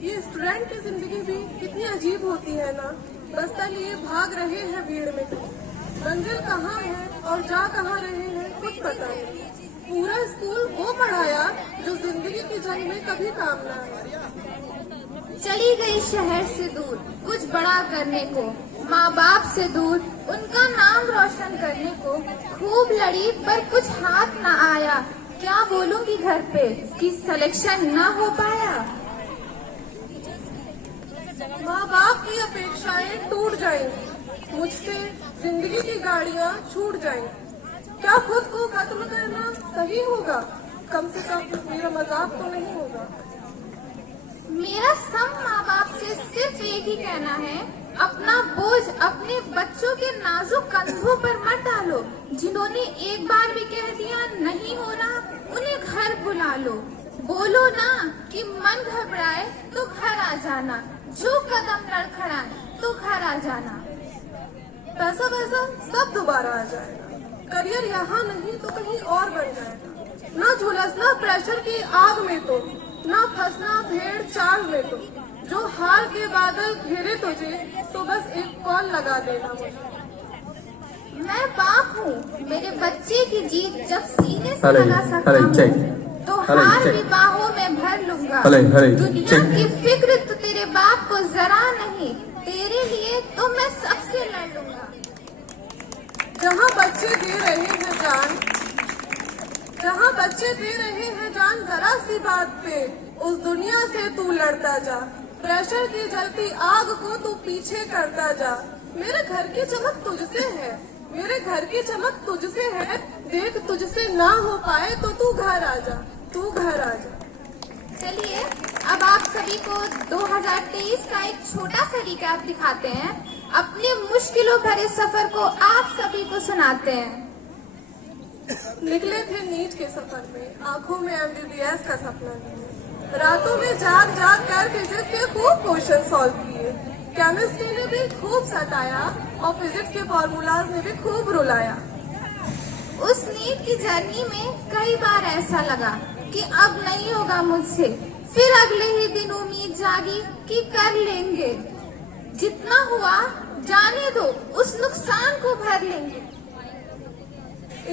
ये स्टूडेंट की जिंदगी भी कितनी अजीब होती है ना। रास्ता लिए भाग रहे हैं भीड़ में, तो मंजिल कहाँ है और जा कहाँ रहे हैं कुछ पता नहीं। पूरा स्कूल वो पढ़ाया जो जिंदगी की जंग में कभी काम ना आया। चली गई शहर से दूर कुछ बड़ा करने को, माँ बाप से दूर उनका नाम रोशन करने को। खूब लड़ी पर कुछ हाथ न आया, क्या बोलूंगी घर पे कि सिलेक्शन न हो पाया। माँ बाप की अपेक्षाएं टूट जाएंगी, मुझसे जिंदगी की गाड़ियाँ छूट जाएंगी। क्या खुद को खत्म करना सही होगा? कम से कम मेरा मजाक तो नहीं होगा। मेरा सब माँ बाप से सिर्फ एक ही कहना है, अपना बोझ अपने बच्चों के नाजुक कंधों पर मत डालो। जिन्होंने एक बार भी कह दिया नहीं हो रहा, उन्हें घर बुला लो। बोलो ना कि मन घबराए तो घर आ जाना, जो कदम लड़खड़ाए तो घर आ जाना। पैसा वैसा सब दोबारा आ जाएगा, करियर यहाँ नहीं तो कहीं और बन जाएगा। ना झुलसना प्रेशर की आग में, तो ना फंसना भेड़ चाल में। तो जो हार के बादल घेरे तुझे, तो बस एक कॉल लगा देना मुझे। मैं बाप हूँ, मेरे बच्चे की जीत जब सीने से लगा सकता हूँ तो हार भी बाहों में भर लूंगा। दुनिया की फिक्र तो तेरे बाप को जरा नहीं, तेरे लिए तो मैं सबसे लड़ लूंगा। जहाँ बच्चे दे रहे हैं जान, जहाँ बच्चे दे रहे हैं जान जरा सी बात पे, उस दुनिया से तू लड़ता जा। प्रेशर की जलती आग को तू पीछे करता जा। मेरे घर की चमक तुझसे है, मेरे घर की चमक तुझसे है। देख तुझसे ना हो पाए तो तू घर आ जा, तू घर आ जा। चलिए अब आप सभी को 2023 का एक छोटा सा रिकैप दिखाते हैं। अपने मुश्किलों भरे सफर को आप सभी को सुनाते हैं। निकले थे नीट के सफर में, आंखों में MBBS का सपना लिए। रातों में जाग जाग कर फिजिक्स के खूब क्वेश्चन सॉल्व किए। केमिस्ट्री ने भी खूब सताया और फिजिक्स के फॉर्मूलाज ने भी खूब रुलाया। उस नीट की जर्नी में कई बार ऐसा लगा कि अब नहीं होगा मुझसे, फिर अगले ही दिन उम्मीद जागी कि कर लेंगे। जितना हुआ जाने दो, उस नुकसान को भर लेंगे।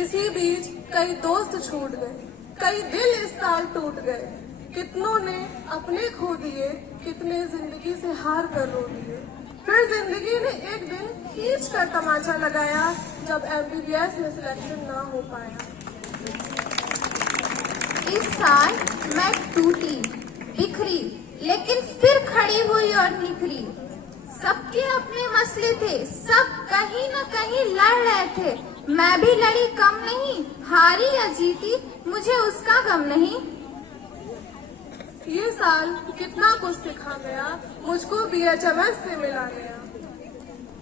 इसी बीच कई दोस्त छूट गए, कई दिल इस साल टूट गए। कितनों ने अपने खो दिए, कितने जिंदगी से हार कर रो दिए। फिर जिंदगी ने एक दिन खींच कर तमाचा लगाया, जब MBBS में सिलेक्शन ना हो पाया। इस साल मैं टूटी बिखरी, लेकिन फिर खड़ी हुई और निखरी। सबके अपने मसले थे, सब कहीं न कहीं लड़ रहे थे। मैं भी लड़ी कम नहीं, हारी या जीती मुझे उसका गम नहीं। ये साल कितना कुछ सिखा गया, मुझको BHMS से मिला गया।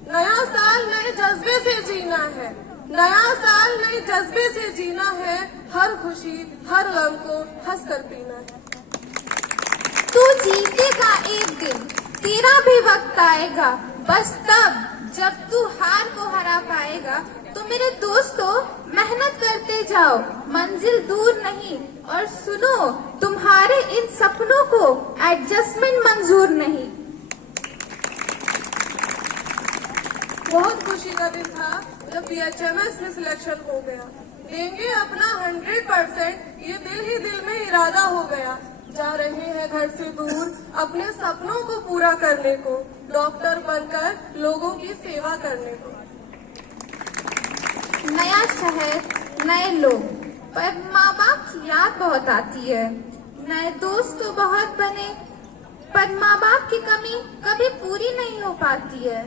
नया साल नए जज्बे से जीना है, नया साल नए जज्बे से जीना है। हर खुशी हर गम को हंस कर पीना है। तू जीतेगा एक दिन, तेरा भी वक्त आएगा, बस तब जब तू हार को हरा पाएगा। तो मेरे दोस्तों मेहनत करते जाओ, मंजिल दूर नहीं। और सुनो, तुम्हारे इन सपनों को एडजस्टमेंट मंजूर नहीं। बहुत खुशी का दिन था जब BHMS में सिलेक्शन हो गया। देंगे अपना 100%, ये दिल ही दिल में इरादा हो गया। जा रहे हैं घर से दूर अपने सपनों को पूरा करने को, डॉक्टर बनकर लोगों की सेवा करने को। नया शहर नए लोग, पर माँ बाप की याद बहुत आती है। नए दोस्त तो बहुत बने, पर माँ बाप की कमी कभी पूरी नहीं हो पाती है।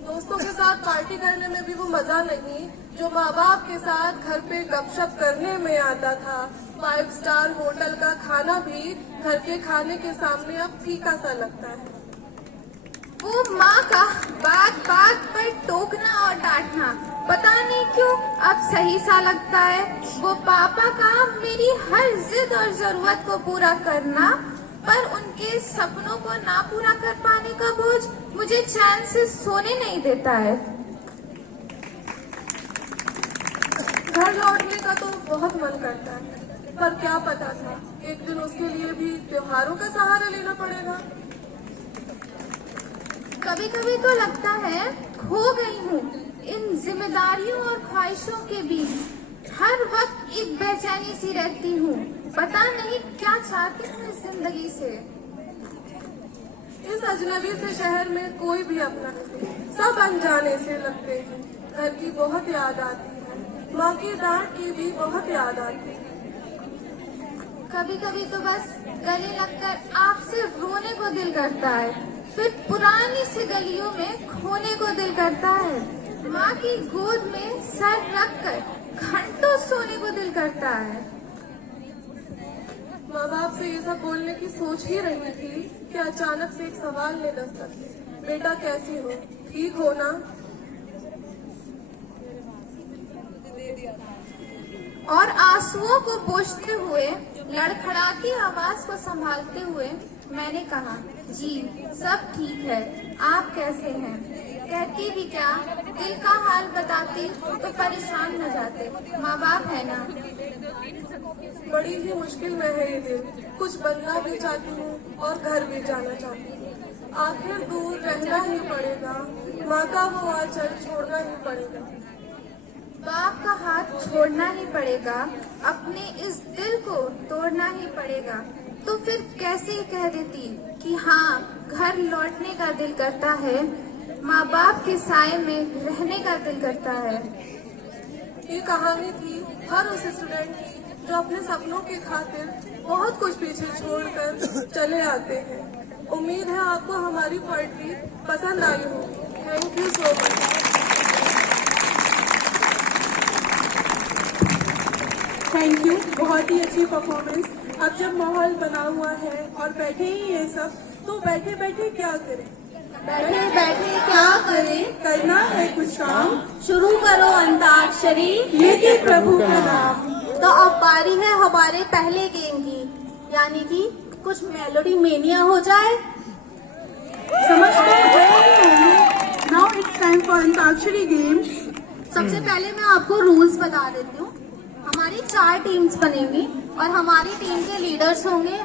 दोस्तों के साथ पार्टी करने में भी वो मजा नहीं जो माँ बाप के साथ घर पे गपशप करने में आता था। 5 स्टार होटल का खाना भी घर के खाने के सामने अब फीका सा लगता है। वो माँ का बात बात पर टोकना और डांटना पता नहीं क्यों अब सही सा लगता है। वो पापा का मेरी हर जिद और जरूरत को पूरा करना, पर उनके सपनों को ना पूरा कर पाने का बोझ मुझे चैन से सोने नहीं देता है। घर लौटने का तो बहुत मन करता है, पर क्या पता था एक दिन उसके लिए भी त्योहारों का सहारा लेना पड़ेगा। कभी कभी तो लगता है खो गई हूँ इन जिम्मेदारियों और ख्वाहिशों के बीच। हर वक्त एक बेचैनी सी रहती हूँ, पता नहीं क्या चाहती हूँ इस जिंदगी से। इस अजनबी से शहर में कोई भी अपना नहीं, सब अनजाने से लगते हैं। घर की बहुत याद आती है, माँ की डांट की भी बहुत याद आती है। कभी कभी तो बस गले लगकर आपसे रोने को दिल करता है, फिर पुरानी सी गलियों में खोने को दिल करता है। माँ की गोद में सर रखकर घंटों सोने को दिल करता है। माँ बाप से ये सब बोलने की सोच ही रही थी कि अचानक से एक सवाल ने दस्तक दी, बेटा कैसी हो, ठीक हो ना? और आंसुओं को पोंछते हुए, लड़खड़ाती आवाज को संभालते हुए मैंने कहा, जी सब ठीक है, आप कैसे हैं? कहती भी क्या, दिल का हाल बताती तो परेशान न जाते, माँ बाप है ना। बड़ी ही मुश्किल में है ये दिन, कुछ बनना भी चाहती हूँ और घर भी जाना चाहती हूँ। आखिर दूर रहना ही पड़ेगा, माँ का वो आंचल छोड़ना ही पड़ेगा। बाप का हाथ छोड़ना ही पड़ेगा, अपने इस दिल को तोड़ना ही पड़ेगा। तो फिर कैसे कह देती कि हाँ घर लौटने का दिल करता है, माँ बाप के साए में रहने का दिल करता है। ये कहानी थी हर उस स्टूडेंट की जो अपने सपनों की खातिर बहुत कुछ पीछे छोड़कर चले आते हैं। उम्मीद है आपको हमारी पोएट्री पसंद आई होगी। Thank you so much. Thank you, बहुत ही अच्छी परफॉर्मेंस। अब जब माहौल बना हुआ है और बैठे ही ये सब, तो बैठे बैठे क्या करें? बैठे बैठे क्या करें? करना है कुछ काम, शुरू करो अंताक्षरी, लेके प्रभु का नाम। तो अब बारी है हमारे पहले गेम की, यानी कि कुछ मेलोडी मेनिया हो जाए। समझ तो गए ही होंगे। Now it's time for antakshari game. सबसे पहले मैं आपको रूल्स बता देती हूँ। हमारी 4 टीम्स बनेंगी और हमारी टीम के लीडर्स होंगे